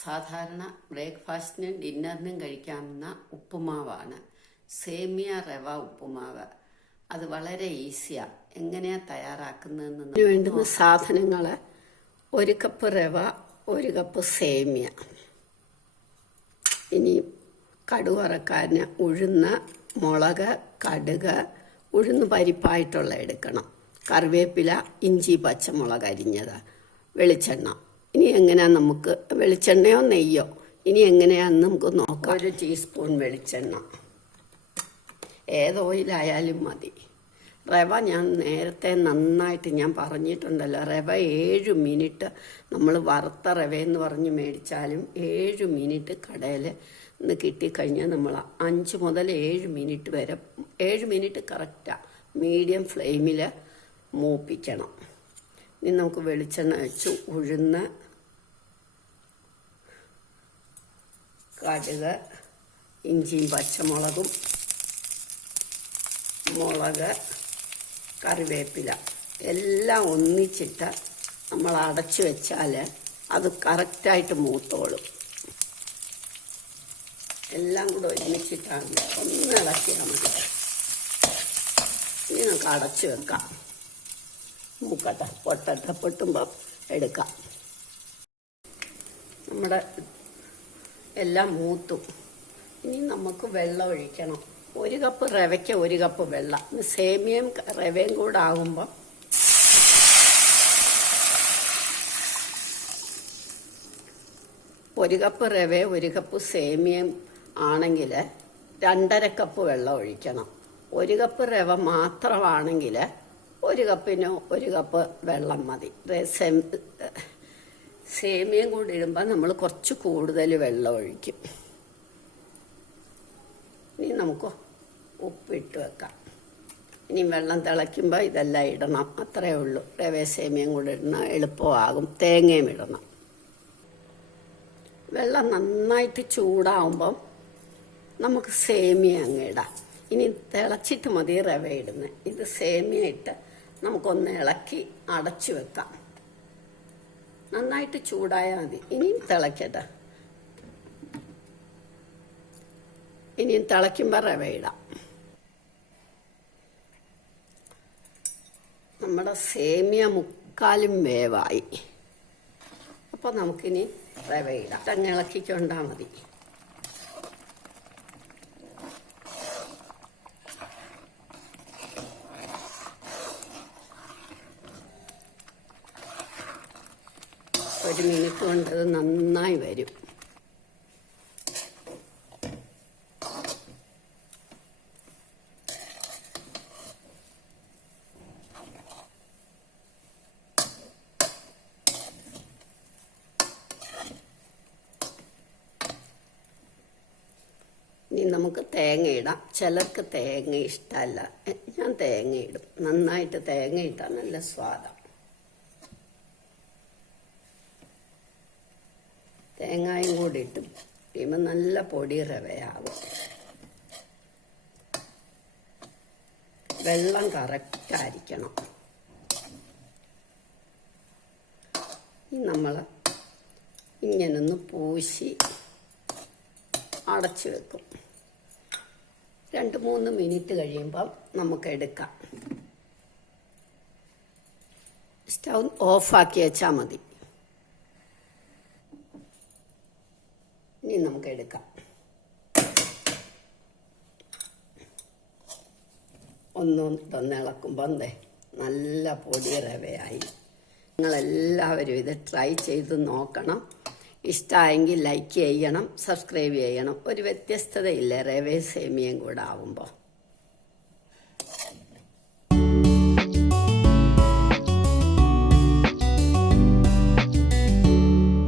സാധാരണ ബ്രേക്ക്ഫാസ്റ്റിനും ഡിന്നറിനും കഴിക്കാവുന്ന ഉപ്പുമാവാണ് സേമിയ റവ ഉപ്പുമാവ്. അത് വളരെ ഈസിയാണ്. എങ്ങനെയാണ് തയ്യാറാക്കുന്നതെന്ന് വേണ്ടുന്ന സാധനങ്ങൾ: 1 കപ്പ് റവ, 1 കപ്പ് സേമിയ. ഇനി കടുക് വറക്കാൻ ഉഴുന്ന്, മുളക്, കടുക്, ഉഴുന്ന് പരിപ്പായിട്ടുള്ള എടുക്കണം. കറിവേപ്പില, ഇഞ്ചി, പച്ചമുളക് അരിഞ്ഞത്, വെളിച്ചെണ്ണ. ഇനി എങ്ങനെയാണ് നമുക്ക് വെളിച്ചെണ്ണയോ നെയ്യോ ഇനി എങ്ങനെയാണെന്ന് നമുക്ക് നോക്കാം. 1 ടീസ്പൂൺ വെളിച്ചെണ്ണ, ഏത് ഓയിലായാലും മതി. റവ ഞാൻ നേരത്തെ നന്നായിട്ട് ഞാൻ പറഞ്ഞിട്ടുണ്ടല്ലോ, റവ 7 മിനിറ്റ് നമ്മൾ വറുത്ത റവയെന്ന് പറഞ്ഞ് മേടിച്ചാലും 7 മിനിറ്റ് കടയിൽ നിന്ന് കിട്ടിക്കഴിഞ്ഞാൽ നമ്മൾ 5 മുതൽ 7 മിനിറ്റ് വരെ 7 മിനിറ്റ് കറക്റ്റാണ് മീഡിയം ഫ്ലെയിമിൽ മൂപ്പിക്കണം. ഇനി നമുക്ക് വെളിച്ചെണ്ണ വെച്ച് ഉഴുന്ന്, കടുക്, ഇഞ്ചിയും പച്ചമുളകും, മുളക്, കറിവേപ്പില എല്ലാം ഒന്നിച്ചിട്ട് നമ്മൾ അടച്ചു വെച്ചാൽ അത് കറക്റ്റായിട്ട് മൂത്തോളും. എല്ലാം കൂടെ ഒരുമിച്ചിട്ടാണ് ഒന്ന് ഇളക്കിയാൽ മതി. ഇനി നമുക്ക് അടച്ചു വെക്കാം. മൂക്കട്ടെ, പൊട്ടുമ്പോൾ എടുക്കാം. നമ്മുടെ എല്ലാം മൂത്തു. ഇനി നമുക്ക് വെള്ളം ഒഴിക്കണം. 1 കപ്പ് റവയ്ക്ക് 1 കപ്പ് വെള്ളം. സേമിയയും റവയും കൂടെ ആകുമ്പോൾ ഒരു കപ്പ് റവ 1 കപ്പ് സേമിയയും ആണെങ്കിൽ 2.5 കപ്പ് വെള്ളം ഒഴിക്കണം. 1 കപ്പ് റവ മാത്രമാണെങ്കിൽ 1 കപ്പിന് 1 കപ്പ് വെള്ളം മതി. സേമിയയും കൂടി ഇടുമ്പോൾ നമ്മൾ കുറച്ച് കൂടുതൽ വെള്ളം ഒഴിക്കും. ഇനി നമുക്ക് ഉപ്പിട്ട് വെക്കാം. ഇനി വെള്ളം തിളയ്ക്കുമ്പോൾ ഇതെല്ലാം ഇടണം. അത്രയേ ഉള്ളൂ. റവ സേമിയയും കൂടി ഇടണം, എളുപ്പമാകും. തേങ്ങയും ഇടണം. വെള്ളം നന്നായിട്ട് ചൂടാവുമ്പം നമുക്ക് സേമിയ അങ്ങ് ഇടാം. ഇനി തിളച്ചിട്ട് മതി റവ ഇടുന്നത്. ഇത് സേമിയ ഇട്ട് നമുക്കൊന്ന് ഇളക്കി അടച്ചു വെക്കാം. നന്നായിട്ട് ചൂടായാൽ മതി. ഇനിയും തിളക്കട്ടെ. ഇനിയും തിളയ്ക്കുമ്പോൾ റവ ഇടാം. നമ്മുടെ സേമിയ മുക്കാലും വേവായി. അപ്പോൾ നമുക്കിനി റവ ഇടാം. അങ്ങ് ഇളക്കിക്കൊണ്ടാൽ മതി. ഒരു മിനിറ്റ് കൊണ്ട് അത് നന്നായി വരും. ഇനി നമുക്ക് തേങ്ങ ഇടാം. ചിലർക്ക് തേങ്ങ ഇഷ്ടമല്ല. ഞാൻ തേങ്ങ ഇടും. നന്നായിട്ട് തേങ്ങ ഇട്ടാൽ നല്ല സ്വാദാണ്. തേങ്ങായും കൂടി ഇട്ടും കഴിയുമ്പോൾ നല്ല പൊടി റവയാകും. വെള്ളം കറക്റ്റായിരിക്കണം. ഇനി നമ്മൾ ഇങ്ങനൊന്ന് പൂശി അടച്ചു വെക്കും. 2-3 മിനിറ്റ് കഴിയുമ്പം നമുക്ക് എടുക്കാം. സ്റ്റൗ ഓഫാക്കി വെച്ചാൽ മതി. ഇനി നമുക്ക് എടുക്കാം. ഒന്ന് ഇളക്കുമ്പം നല്ല പൊടി റവയായി. നിങ്ങളെല്ലാവരും ഇത് ട്രൈ ചെയ്ത് നോക്കണം. ഇഷ്ടമായെങ്കിൽ ലൈക്ക് ചെയ്യണം, സബ്സ്ക്രൈബ് ചെയ്യണം. ഒരു വ്യത്യസ്തതയില്ലേ റവയും സേമിയയും കൂടെ ആവുമ്പോൾ.